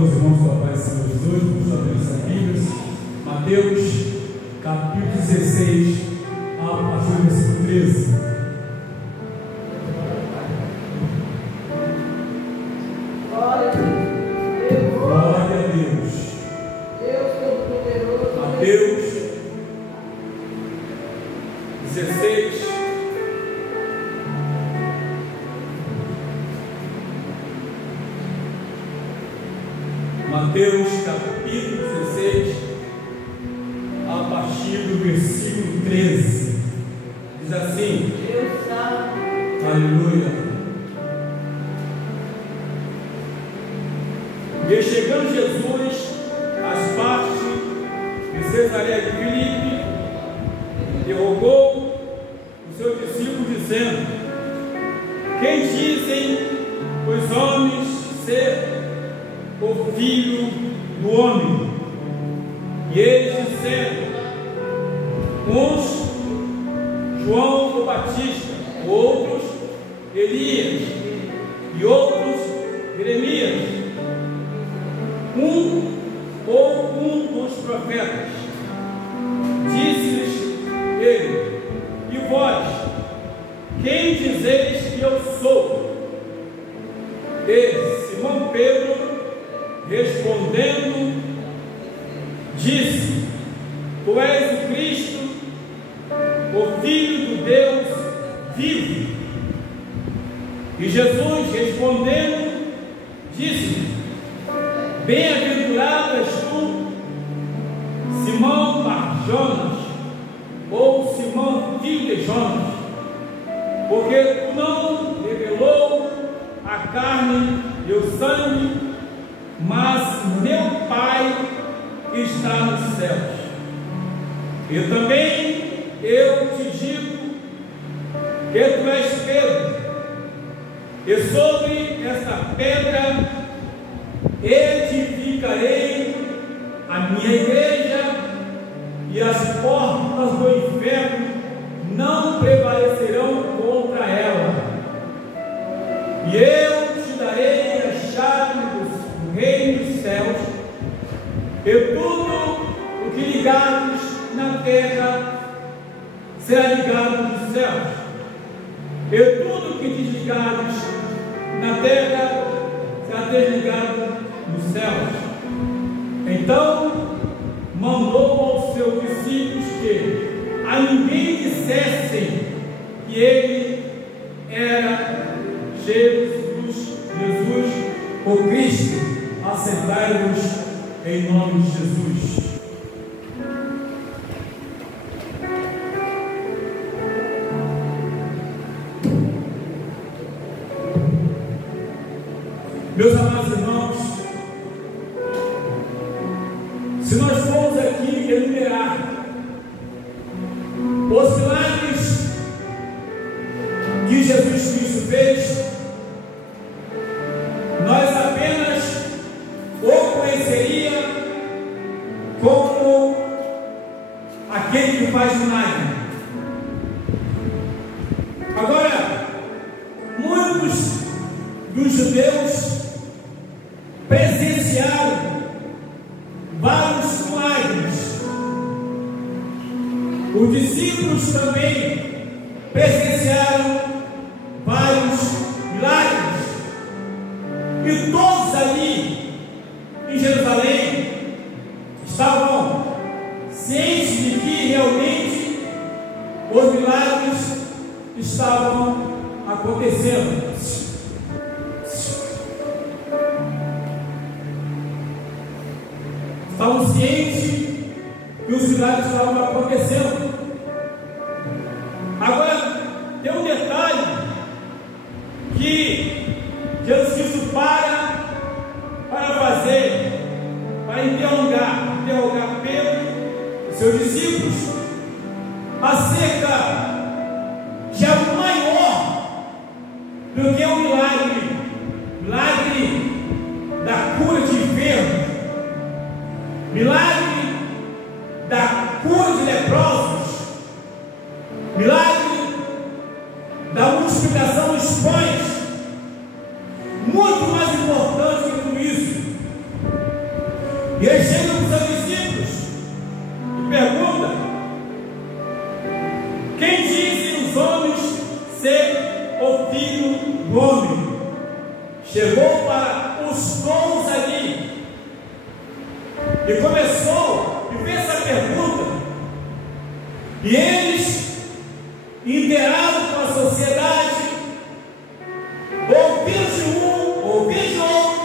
todos os irmãos com a paz do Senhor Jesus, vamos abrir nossas Bíblias. Mateus, capítulo 16, a partir do versículo 13. Glória a Deus. Glória a Deus. Deus Todo-Poderoso. Mateus 16. Mateus capítulo 16, a partir do versículo 13, diz assim: Deus sabe. Aleluia. E chegando Jesus às partes de Cesareia de Filipe, interrogou os seus discípulos, dizendo: quem dizem os homens ser o Filho do Homem? E eles disseram: uns João o Batista, outros Elias, e outros Jeremias, um dos profetas. Disse-lhes ele: e vós, quem dizeis que eu sou? E Simão Pedro, respondendo, disse: tu és o Cristo, o Filho do Deus vivo. E Jesus, respondendo, disse: bem-aventurado és tu, Simão Bar-Jonas, ou Simão filho de Jonas, porque tu não revelou a carne e o sangue, mas meu Pai que está nos céus. E também eu te digo que tu és Pedro, e sobre esta pedra edificarei a minha igreja, e as portas do inferno não prevalecerão contra ela. E eu te darei a chave do reino dos céus, e tudo o que ligares na terra será ligado nos céus, e tudo o que desligares na terra será desligado nos céus. Então mandou aos seus discípulos que a ninguém dissessem que ele era Jesus, o Cristo. Assentai-vos em nome de Jesus. Meus amados irmãos, se nós formos aqui enumerar os milagres que Jesus Cristo fez, nós apenas o conheceria como aquele que faz milagre. Agora, muitos dos judeus presenciaram vários milagres. Os discípulos também presenciaram vários milagres. E todos ali em Jerusalém estavam cientes de que realmente os milagres estavam acontecendo. Estavam cientes que os milagres estavam acontecendo. Agora, tem um detalhe que Jesus Cristo para fazer, para interrogar Pedro e seus discípulos acerca de algo maior do que um milagre da cura de enfermos, milagre da cura de leprosos, milagre da multiplicação dos pães. Muito mais importante que tudo isso E ele chega para os seus discípulos e pergunta: quem dizem os homens ser o filho do homem? Chegou para os tolos ali e começou e fez essa pergunta. E eles, inteirados com a sociedade, ouviram de um, ouviram de outro,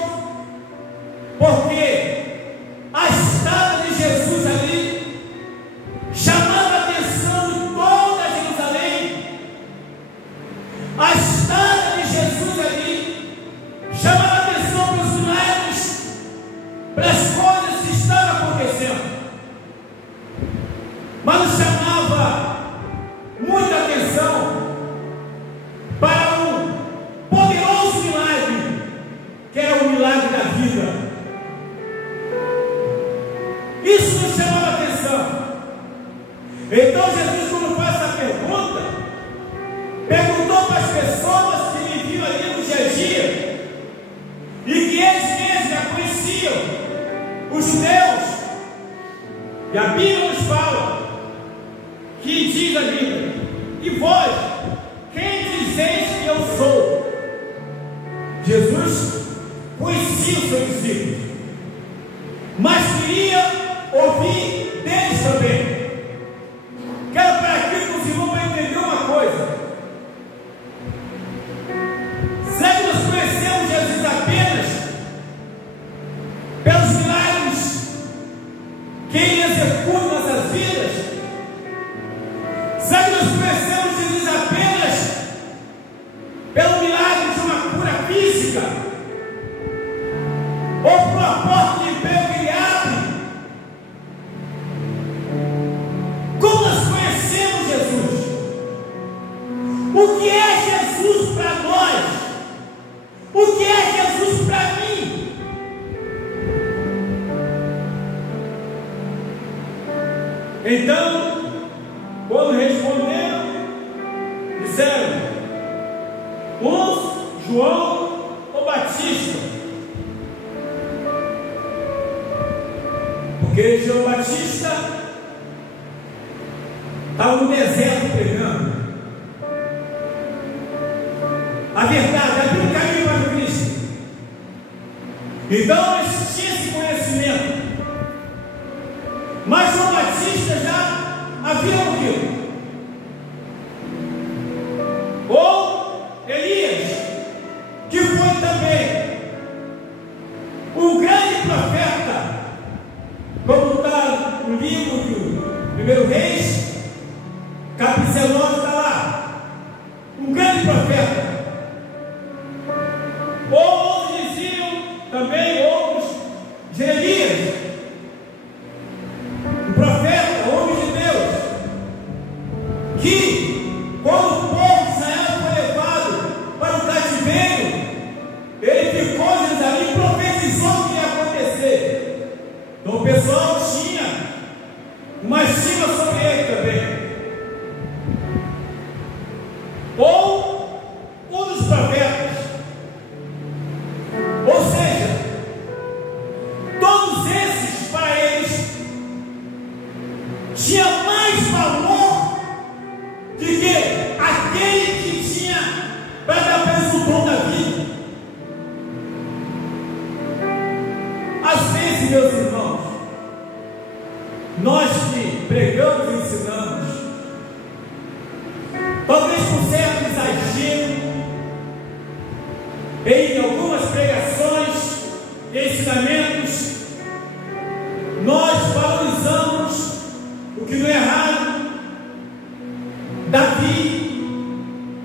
porque a estada de Jesus ali chamava a atenção de toda Jerusalém. A estada de Jesus ali chamava a atenção para os milagres, para as coisas que estavam acontecendo. Mas não chamava muita atenção para um poderoso milagre, que era o milagre da vida. Isso nos chamava a atenção. Então Jesus, quando faz essa pergunta, perguntou para as pessoas que viviam ali no dia a dia, e que eles mesmos já conheciam, os judeus. E a Bíblia nos fala que diz a Bíblia: e vós, quem dizeis que eu sou? Jesus conhecia os seus discípulos, mas queria ouvir deles também. Quero para aqui que os irmãos vão entender uma coisa. Será que nós conhecemos Jesus apenas pelos milagres que Ele executa em nossas vidas? Será que nós conhecemos Jesus apenas pelo milagre de uma cura física? Ou por uma porta de emprego que Ele abre? Como nós conhecemos Jesus? O que é Jesus para nós? O que é Jesus para mim? Então, quando responderam, disseram: uns João o Batista, porque João Batista estava no deserto pregando a verdade, abriu caminho para o Cristo. Então eles tinham esse conhecimento, mas João Batista já havia ouvido. Ou Elias, que foi também um grande profeta, como está no livro do 1 Reis, capítulo 19, está lá, um grande profeta. Ou outros diziam também, outros, Jeremias, um profeta, homem de Deus, que quando o povo de Israel foi levado para o cativeiro, ele ficou ali e profetizou o que ia acontecer. Então o pessoal tinha uma estima sobre ele também. Ou um dos profetas. Ou seja, todos esses para eles tinha mais valor do que aquele que tinha para dar para eles o dom da vida. Às vezes, meus irmãos, nós que pregamos e ensinamos, talvez por certo exagero em algumas pregações e ensinamentos, nós valorizamos o que não é errado. Davi,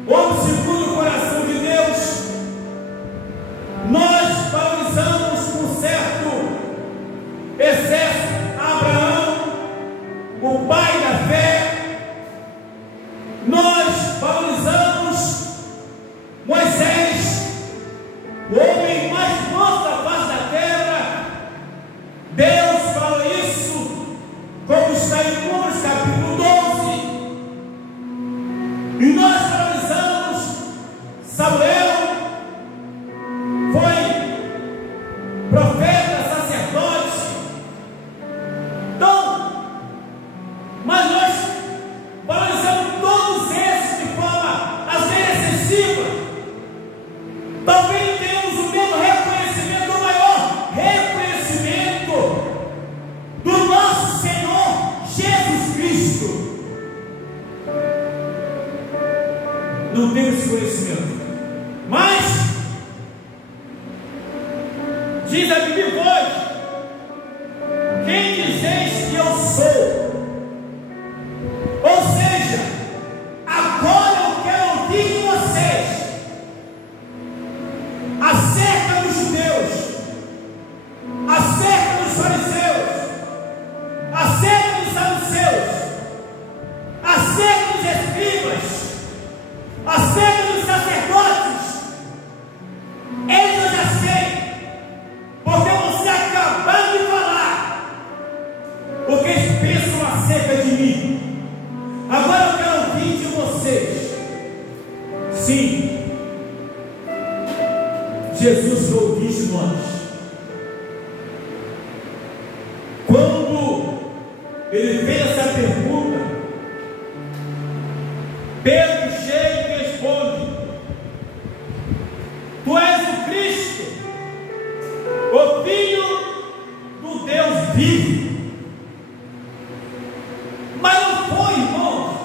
homem segundo o coração de Deus, nós valorizamos com certo excesso Abraão, o pai da fé. Nós valorizamos Moisés, o homem mais manso da face da terra. Deus fala isso, como está em Números capítulo 12. E nós valorizamos Samuel, foi profeta, sacerdote, Diz a Bíblia: vós, quem dizeis que eu sou? Ou seja, agora eu quero ouvir de vocês acerca dos judeus, acerca dos fariseus, acerca dos saduceus, acerca dos escribas, acerca dos sacerdotes. Eles eu já sei, porque você acabou de falar o que eles pensam acerca de mim. Agora eu quero ouvir de vocês. Sim, Jesus ouviu de nós. Quando ele fez essa pergunta, Pedro chega e responde: tu és o Cristo, o Filho do Deus vivo. Mas não foi, irmãos,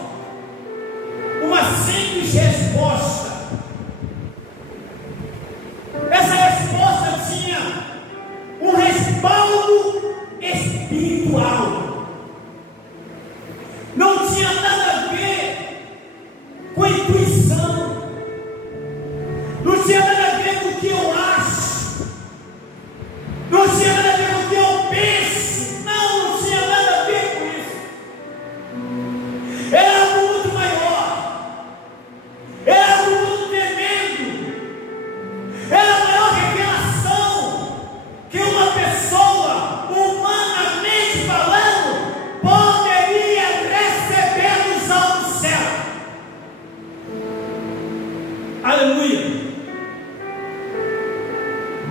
uma simples resposta. Essa resposta tinha um respaldo espiritual. Não tinha nada a ver com intuição. Não tinha nada a ver com o que eu acho. Não tinha nada a ver com o que eu penso. Não tinha nada a ver com isso. Era algo muito maior. Era algo muito tremendo. Era a maior revelação que uma pessoa, humanamente falando, poderia receber dos altos do céu. Aleluia.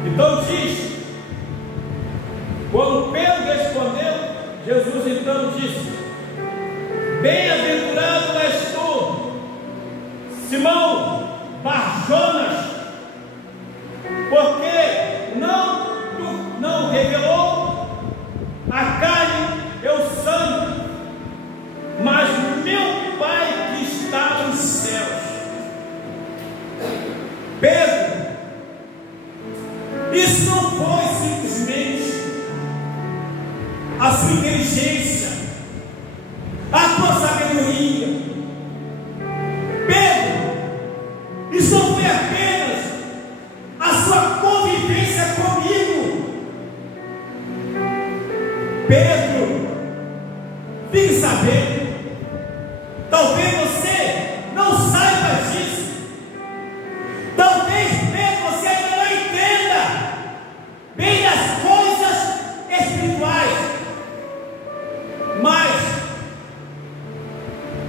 Então diz, quando Pedro respondeu, Jesus então disse: bem-aventurado és tu, Simão Bar-Jonas, porque não revelou a carne e o sangue, mas meu Pai que está nos céus. Pedro, isso não foi simplesmente a sua inteligência, a tua sabedoria. Pedro, isso não foi apenas a sua convivência comigo. Pedro, fique sabendo, talvez você não saiba disso. Talvez Pedro, você ainda não entenda bem as coisas espirituais. Mas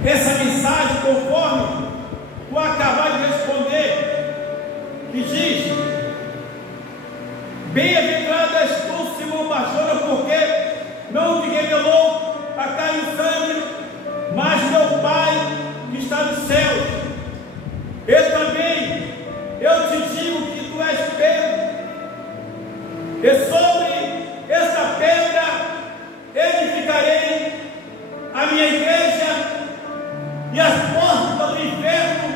essa mensagem, conforme tu acabar de responder, que diz: bem-aventurado és tu, Simão Bar-Jonas, porque não te revelou a carne e o sangue, mas meu Pai que está nos céus. Eu também, eu te digo que tu és Pedro, e sobre esta pedra edificarei a minha igreja, e as portas do inferno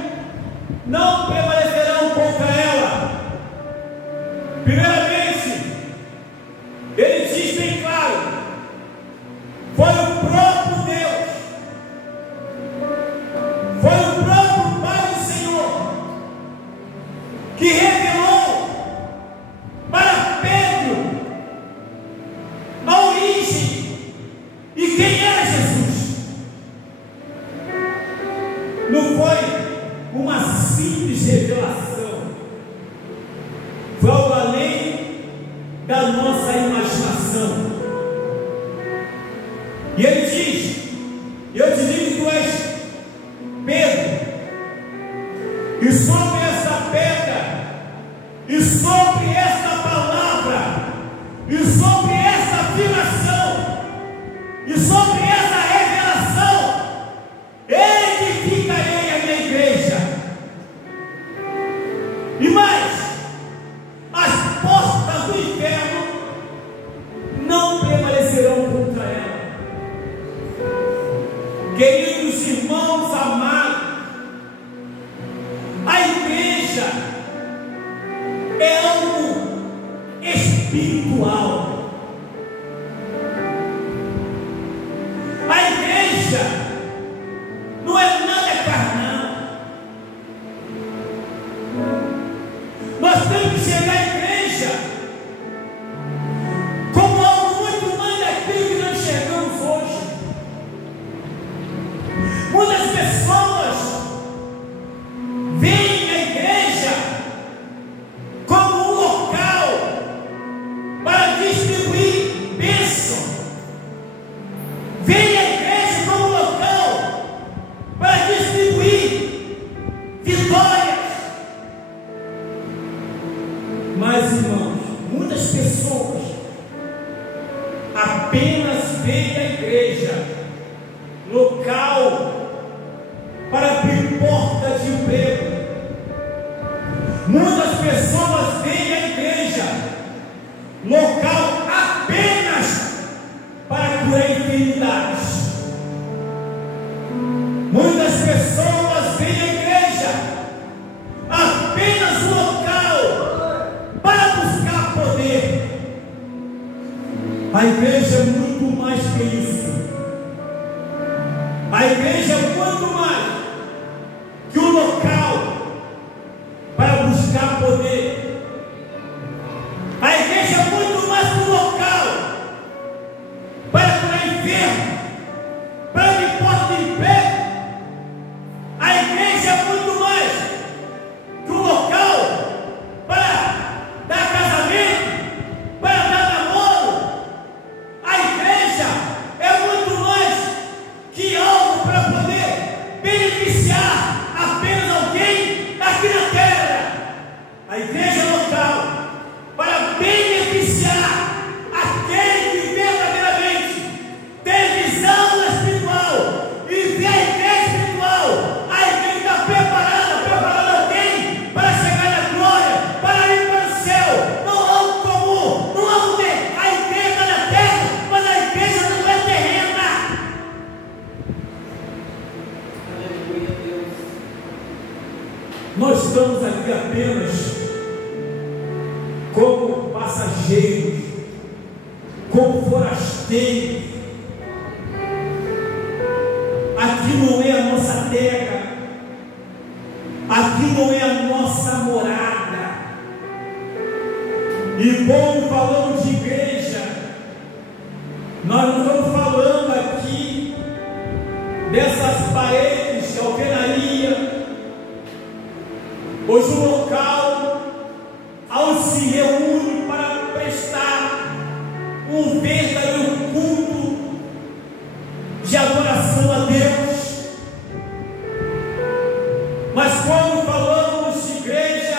não prevalecerão contra ela. Primeiramente, ele diz bem claro: foi o próprio Deus, foi o próprio Pai do Senhor que revelou para Pedro a origem e quem era Jesus. Não foi uma simples revelação, foi algo além da nossa imaginação. E ele diz: eu te digo que tu és Pedro, e sobre essa pedra, e sobre esta palavra, e sobre esta afirmação, e sobre essa revelação, edificarei a minha igreja. E mais, as portas do inferno não prevalecerão contra ela. Queridos irmãos amados, a igreja é algo espiritual. espiritual. A igreja não é nada carnal. Nós temos que chegar à igreja como algo muito mais daquilo que nós chegamos hoje. Muitas pessoas veem a igreja como um local para distribuir bênção. Veem a igreja como um local para distribuir vitórias. Mas, irmãos, muitas pessoas apenas veem a igreja local para abrir portas de emprego. Muitas pessoas veem a igreja local apenas para curar enfermidades. Muitas pessoas veem a igreja apenas local para buscar poder. A igreja é muito mais que isso. A igreja é muito mais que um local para buscar poder. A igreja é muito mais que um local para curar enfermo, para abrir porta de emprego. A igreja é muito mais que um local para dar casamento, para dar namoro. A igreja é muito mais que algo para poder beneficiar apenas alguém aqui na terra. A igreja é local para beneficiar aquele que verdadeiramente tem visão espiritual e vê a igreja espiritual. A igreja está preparando alguém para chegar na glória, para ir para o céu. Não há algo comum, não há algo. A igreja está na terra, mas a igreja não é terrena. Aleluia, Deus. Nós estamos aqui apenas como passageiros, como forasteiros. Aqui não é a nossa terra, aqui não é a nossa morada. E como falamos de igreja, nós não estamos falando aqui dessas paredes de alvenaria, pois o local onde se reúne para prestar um verdadeiro culto de adoração a Deus. Mas quando falamos de igreja,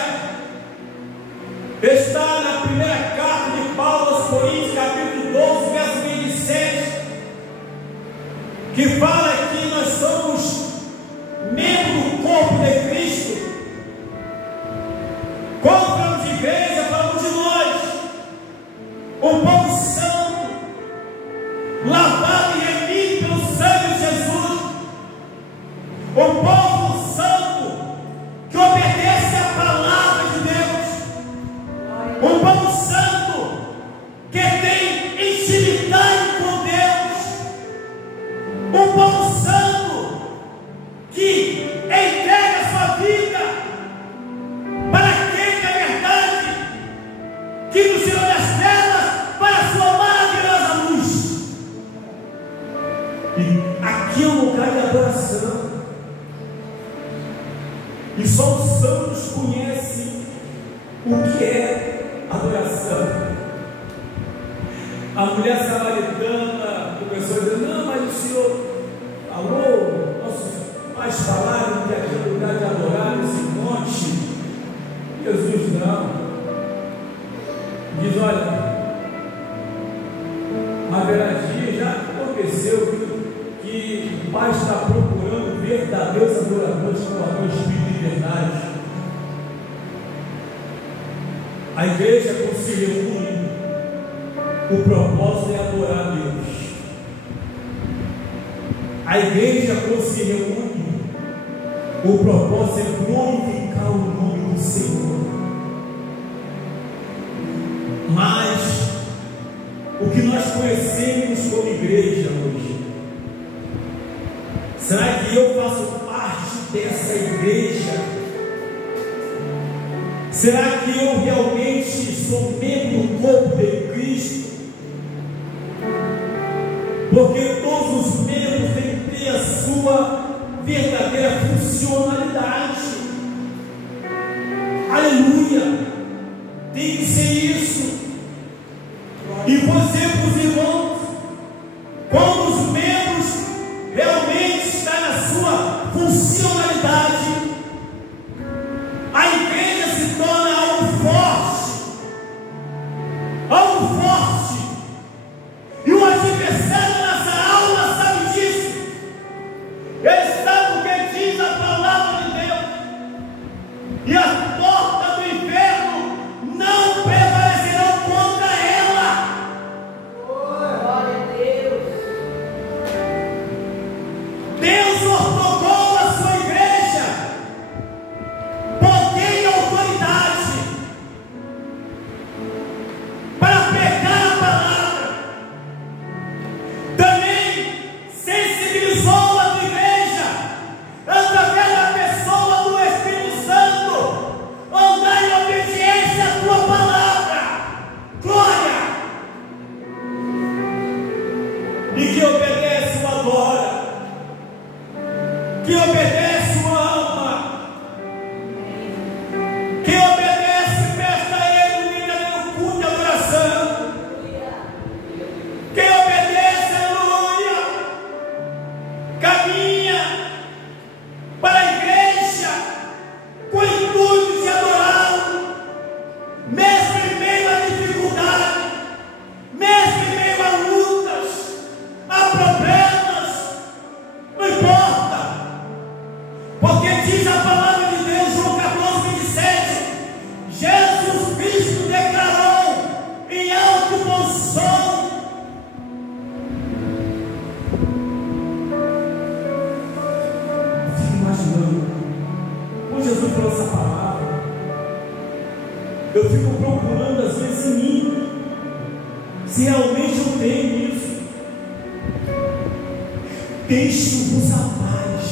está na primeira carta de Paulo aos Coríntios, capítulo 12, verso 27, que fala que nós somos membros do corpo de Cristo. Quando falamos de igreja, falamos de nós, o povo santo, lavado e remido pelo sangue de Jesus, o povo santo que obedece à palavra de Deus, o povo santo que tem intimidade com Deus, o povo santo que entrega a sua vida para aquele da verdade, que nos tirou das trevas para a sua maravilhosa luz. E aqui é um lugar de adoração. E só os santos conhecem o que é adoração. A mulher samaritana começou a dizer: não, mas o Senhor falou, nossos pais falaram que aqui é lugar de adorar esse monte. Jesus não. Diz: olha, haverá dia, já aconteceu que o Pai está procurando verdadeiros adoradores com amor, espírito e verdade. A igreja, quando se reúne, o propósito é adorar a Deus. A igreja, quando se reúne, o propósito é glorificar o nome do Senhor. Mas o que nós conhecemos como igreja hoje? Será que eu faço parte dessa igreja? Será que eu realmente sou membro do corpo de Cristo? Porque todos os membros têm que ter a sua verdadeira funcionalidade. Aleluia! Tem que ser isso. E você, para os irmãos, quando os membros realmente estão na sua funcionalidade, a igreja se torna algo forte. Algo forte. E o adversário nessa aula sabe disso. Ele sabe o que diz a palavra de Deus. E a porta do inferno não prevalecerão contra ela. Glória a Deus. Deus ortogou a sua igreja poder e autoridade para pegar a palavra. Também sensibilizou a tua igreja através da pessoa do Espírito Santo, andar em obediência à tua palavra. Glória! E que obedece o adora, que obedece o ama, que obedece, presta a Ele o verdadeiro culto de adoração, que obedece, aleluia, caminha para a igreja com o intuito de adorá-lo, mesmo em meio à dificuldade, mesmo em meio a lutas, a problemas, não importa, porque diz a palavra de Deus, João 14, 27, Jesus Cristo declarou em alto bom som: fico imaginando, quando Jesus falou essa palavra, eu fico procurando às vezes em mim, se realmente eu tenho isso. Deixo-vos a paz,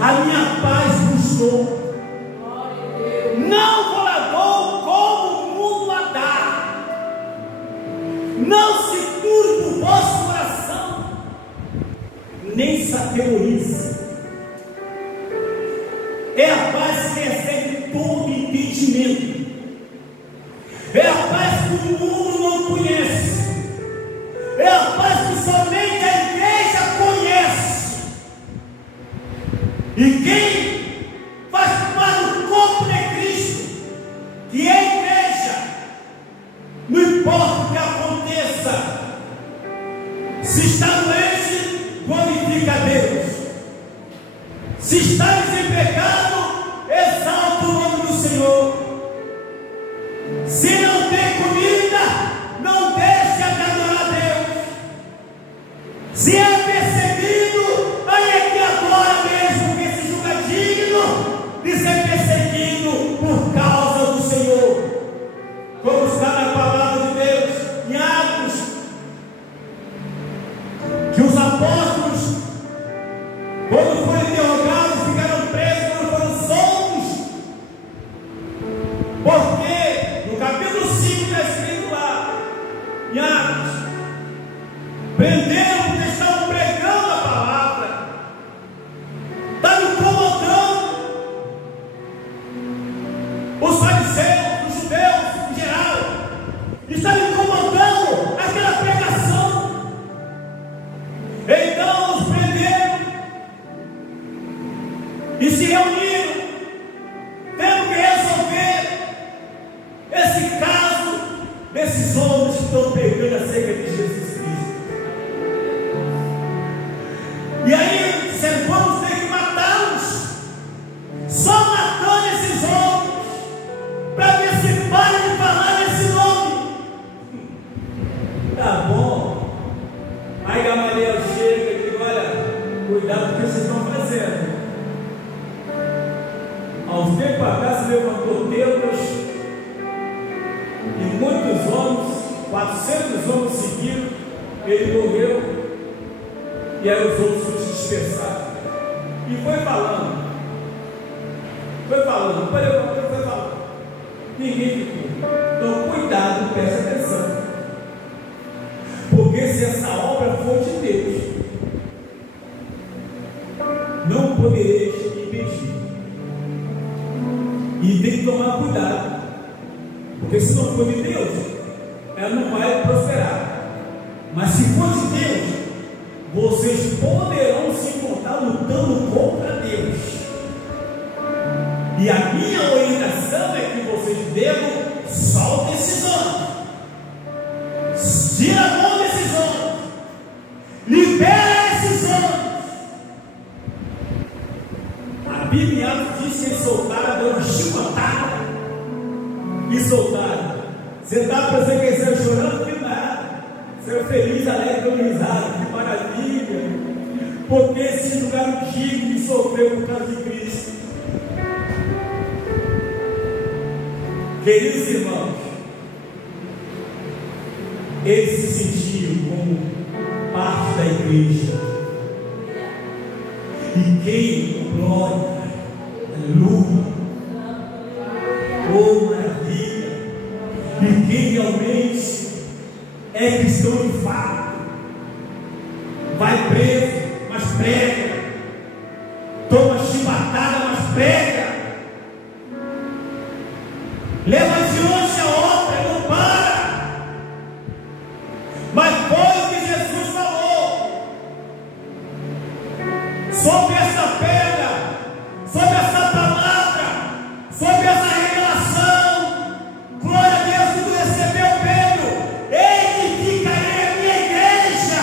a minha paz vos dou. Glória a Deus. Não vou lá dou como o mundo a dá. Não se turbe o vosso coração, nem se aterrorize. É a paz que excede todo entendimento. É a paz que o mundo não conhece. É a paz que somente a igreja conhece. E quem faz parte do corpo de Cristo, que é a igreja, não importa o que aconteça, se está doente, glorifica a Deus. Se está em pecado, exalta o nome do Senhor. Se não tem comida, não deixe de adorar a Deus. Se é perseguido, aí é que adora mesmo, porque se julga digno de ser perseguido por causa do Senhor. Como está na palavra de Deus, em Atos, que os apóstolos, quando foram interrogados, ficaram presos, quando foram soltos. Porque no capítulo 5 está escrito lá, em Atos, prenderam porque estavam pregando a palavra, estava incomodando os fariseus, os judeus em geral, estava incomodando aquela pregação. Então os prenderam e se reuniram, tendo que resolver esse caso desses homens que estão pregando acerca de Jesus Cristo. E aí disseram: vamos ter que matá-los. Só matando esses homens, para ver se para de falar esse nome. Tá bom. Aí Gamaliel chega e diz: olha, cuidado com o que vocês estão fazendo. Há uns tempos atrás se levantou Deus e muitos homens 400 homens seguiram, ele morreu, e aí os outros se dispersaram. E foi falando, ninguém ficou. Então, cuidado, preste atenção, porque se essa obra for de Deus, não podereis impedir. E tem que tomar cuidado, porque se não for de Deus, ela não vai prosperar. Mas se for de Deus, vocês poderão se encontrar lutando contra Deus. E a minha orientação é que vocês devam soltar esses homens, tira a mão desses homens, libera esses homens. A Bíblia diz que eles soltaram, deu uma chicotada e soltaram. Você está pensando que eles estão chorando? Que nada, você é feliz, alegre, dando risada, que maravilha, porque esse lugar é digno de sofrer por causa de Cristo. Queridos irmãos, eles se sentiam como parte da igreja. E quem, glória, aleluia, oh maravilha, e quem realmente é cristão de fato, vai preso, mas prega, toma chibatada, mas prega, leva adiante a obra, não para. Mas foi o que Jesus falou sobre essa pedra, sobre essa palavra, sobre essa revelação. Glória a Deus que tu recebeu, Pedro. Edificarei a minha igreja,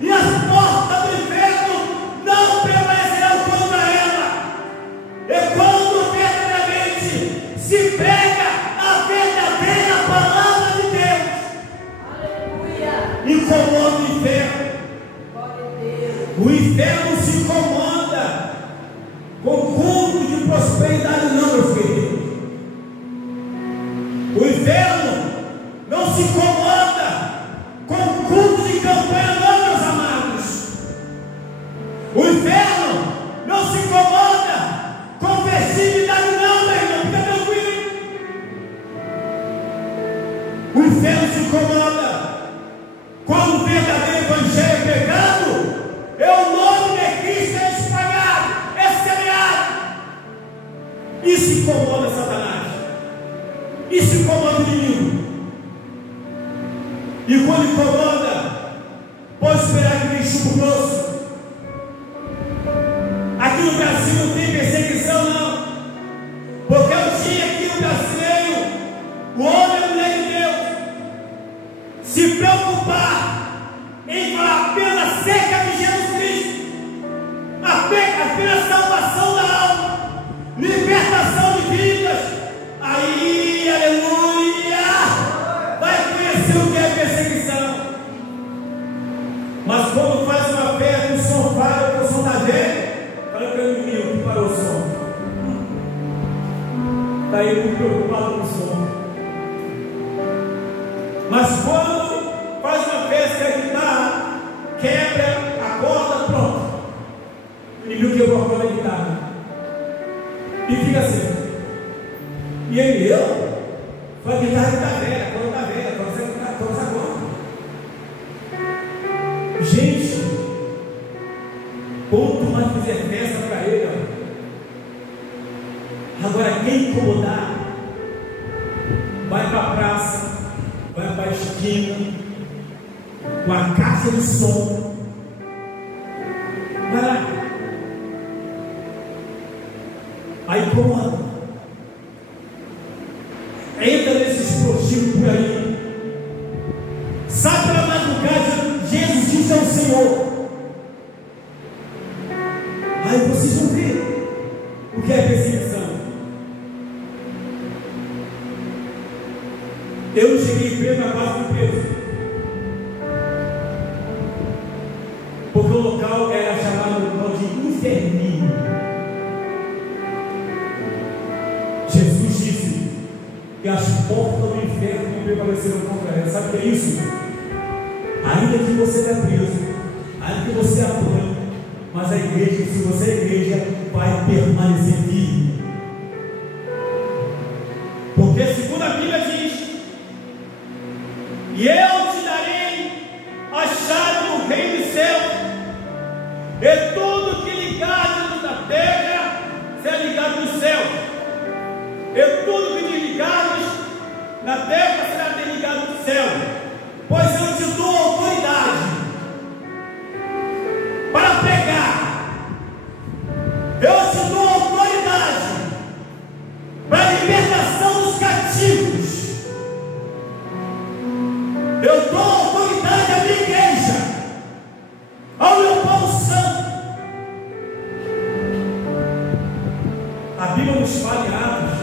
e as portas do inferno não prevalecerão contra ela. E quando verdadeiramente se prega a verdadeira palavra de Deus, incomoda o inferno. O inferno se incomoda com culto de prosperidade, não, meu filho. O inferno não se incomoda com culto de campanha, não, meus amados. O inferno não se incomoda com festividade, não, meu irmão, fica tranquilo. O inferno se incomoda quando o verdadeiro evangelho é pregado, é o nome de Cristo é espalhado, é semeado. Isso incomoda Satanás, isso incomoda o inimigo. E quando incomoda, pode esperar que vem chumbo grosso. Aqui no Brasil não tem perseguição, não, porque o dia aqui no brasileiro, o homem e a mulher de Deus se preocupar em falar apenas acerca de Jesus Cristo, apenas salvação da alma, libertação de vidas, aí, aleluia, vai conhecer o que é perseguição. Mas quando faz uma festa, o som para, porque o som está velho, fala para o inimigo que parou o som, está aí muito preocupado com o som. Mas quando faz uma festa, a guitarra quebra a corda, pronto, o inimigo quebrou a corda da guitarra e fica assim. E ele, a guitarra está velha, a corda está velha, toca essa corda. Gente, quanto mais fizer festa para ele, agora quem incomodar, vai para a praça, vai para a esquina, com a caixa de som, vai lá, aí incomoda, entra nesses prostíbulos por aí, sai para a madrugada, Jesus disse ao Senhor. Aí vocês vão ver o que é perseguição. Eu não cheguei preso na base do preso, porque o local era chamado local de inferninho. Jesus disse: e as portas do inferno não prevaleceram contra ela. Sabe o que é isso? Ainda que você está preso, ainda que você apanhe, mas a igreja, se você é igreja, vai permanecer firme. Porque segundo a Bíblia diz: e eu te darei a chave do reino dos céus, e tudo que ligares na terra será ligado no céu, e tudo que ligares na terra será ligado no céu. Pois eu te dou autoridade para pregar, eu te dou autoridade para a libertação dos cativos, eu dou autoridade à minha igreja, ao meu povo santo. A Bíblia nos fala em Atos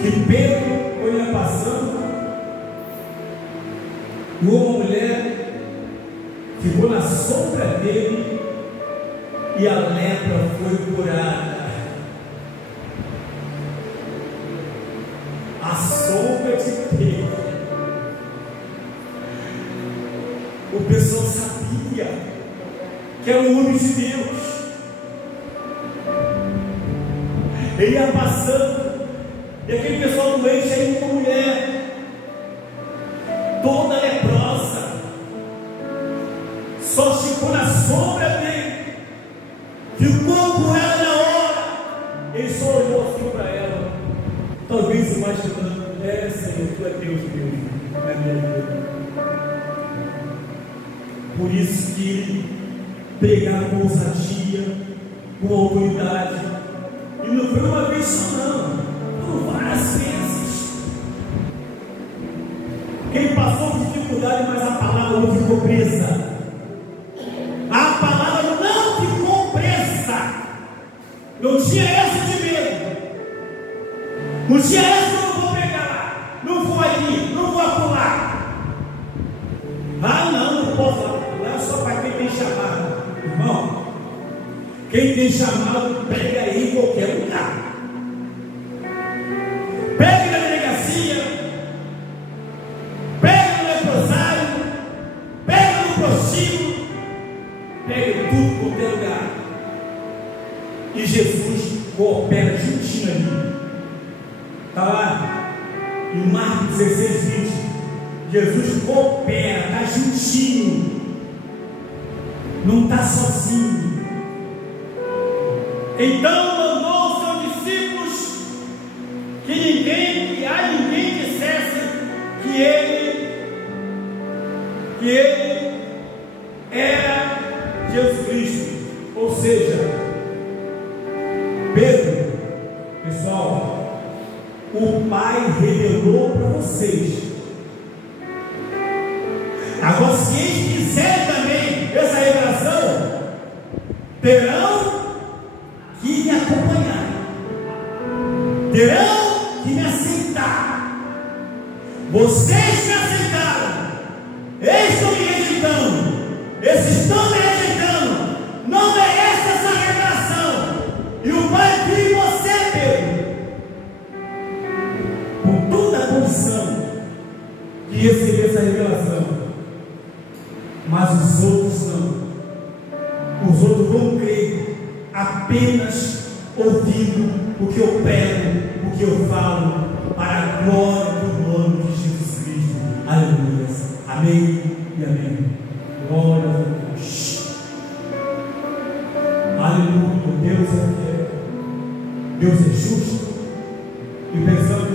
que Pedro foi passando e uma mulher ficou na sombra dele e a lepra foi curada. A sombra de Pedro. O pessoal sabia que era o homem de Deus. Ele ia passando e aquele pessoal doente aí, uma mulher toda leprosa, só ficou na sombra dele, ficou com ela na hora. Ele só olhou assim para ela, talvez imaginando: Senhor, tu é Deus mesmo na minha vida. Por isso que ele pregava com ousadia, com autoridade, e não foi uma vez só não, por várias vezes. Ele passou por dificuldade, mas a palavra não ficou presa. A palavra não ficou presa. Não tinha essa de medo. Não tinha essa: não vou pregar, não vou ali, não vou acolá. Ah, não posso lá. Não é só para quem tem chamado, irmão. Quem tem chamado, prega aí em qualquer lugar. Pegue na delegacia, pegue no leprosário, pegue no prostíbulo, pegue tudo quanto é lugar. E Jesus coopera juntinho ali. Está lá em Marcos 16, 20. Jesus coopera, está juntinho, não está sozinho. Então mandou os seus discípulos que a ninguém dissesse que ele era Jesus Cristo. Ou seja, Pedro, pessoal, o Pai revelou para vocês. Agora, se eles quiserem também essa revelação, terão que me acompanhar, terão que me aceitar. Vocês me aceitaram, eles estão me rejeitando, esses estão me rejeitando, não merece essa revelação. E o Pai viu em você, Pedro, com toda a condição de receber essa revelação. Mas os outros não. Os outros vão crer apenas ouvindo o que eu prego, o que eu falo, para a glória do nome de Jesus Cristo. Aleluia. Amém e amém. Glória a Deus. Aleluia. Deus é fiel. Deus é justo. E pensando